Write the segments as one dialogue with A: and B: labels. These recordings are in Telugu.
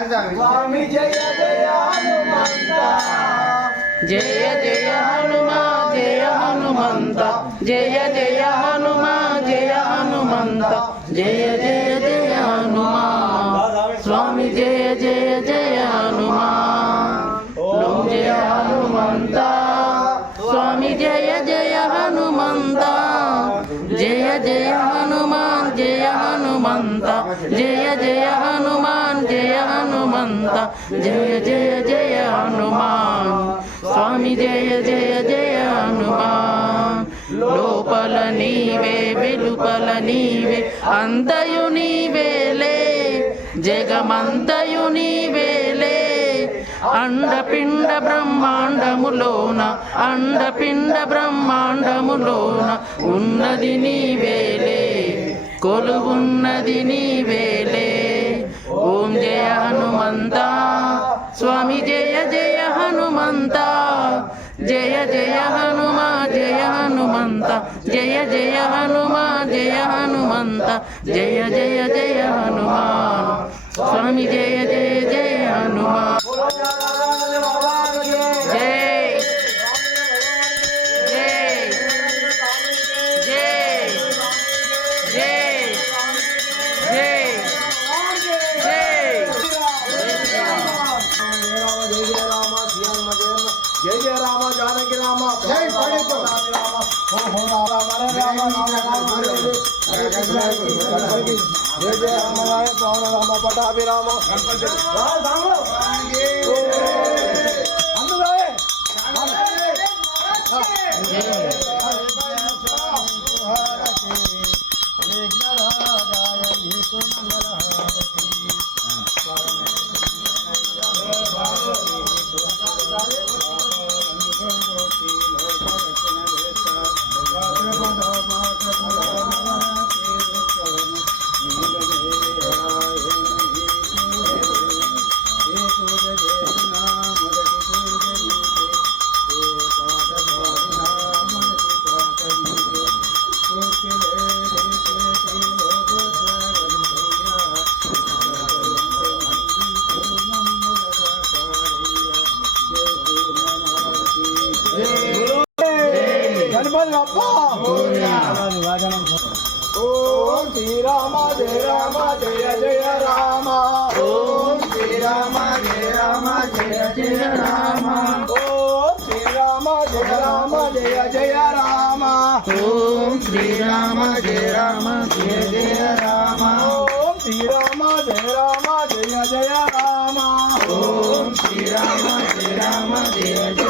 A: ఒకసారి స్వామి జయ జయ హనుమంత
B: జయ జయ హనుమా జయ హనుమంత జయ జయ హనుమా జయ హనుమంత. జయ జయ జయ హనుమా స్వామి జయ జయ జయ జయ జయ హనుమాన్ జయ హనుమంత జయ జయ హనుమాన్ జయ హనుమంత జయ జయ జయ హనుమాన్ స్వామి జయ జయ జయ హనుమాన్. లోపల నీవే వెలుపల నీవే అంతయు నీవేలే జగమంతయు నీవే అండపిండ బ్రహ్మాండములోన అండపిండ బ్రహ్మాండములోన ఉన్నది నీవేలే కొలువున్నది నీవేలే ఓం జయ హనుమంత స్వామి జయ జయ హనుమంత జయ జయ హనుమా జయ హనుమంత జయ జయ హనుమా జయ హనుమంత జయ జయ జయ హనుమాన్ స్వామి జయ జయ జయ హనుమాన్ రామ
A: జయ రామ జయ రామ ఓ హో రామ రామ రామ రామ రామ जय जय राम राय राम पटाभिराम గణపతి అప్ప ఓం శ్రీరామ జయ రామ జయ జయ రామ. ఓం శ్రీరామ జయ రామ జయ జయ రామ. ఓం శ్రీరామ జయ రామ జయ జయ రామ.
B: ఓం శ్రీరామ జయ రామ జయ జయ రామ.
A: ఓం శ్రీరామ జయ రామ జయ జయ రామ.
B: ఓం శ్రీరామ జయ రామ జయ జయ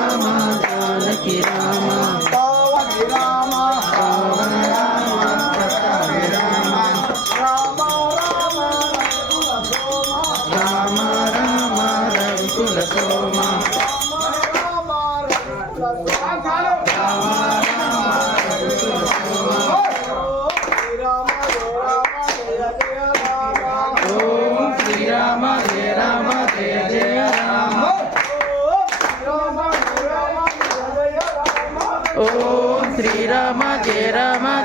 A: Rama Rama Rama
B: Rama Rama, Jai Rama,